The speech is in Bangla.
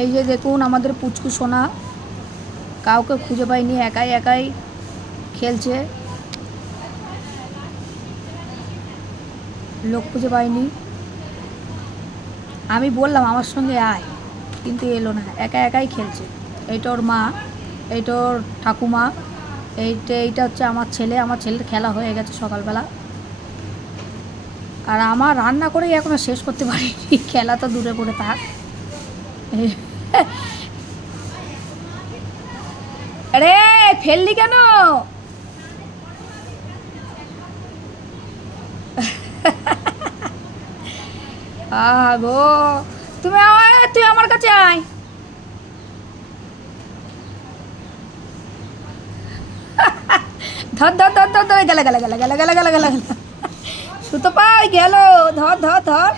এই যে দেখুন আমাদের পুচকু সোনা কাউকে খুঁজে পাইনি, একাই একাই খেলছে, লোক খুঁজে পাইনি। আমি বললাম আমার সঙ্গে আয়, কিন্তু এলো না, একা একাই খেলছে। এইটা ওর মা, এইটা ওর ঠাকুমা, এইটা হচ্ছে আমার ছেলে। আমার ছেলের খেলা হয়ে গেছে সকালবেলা, আর আমার রান্না করেই এখনো শেষ করতে পারিনি, খেলা তো দূরে পড়ে থাক। আরে ফেললি কেন? গো তুই আমার কাছে আয়। ধর ধর ধর ধর ধর, গেলে গেলে গেলে গেলে গেলে গেলে গেলে, সুতো পাই গেল, ধর ধর ধর।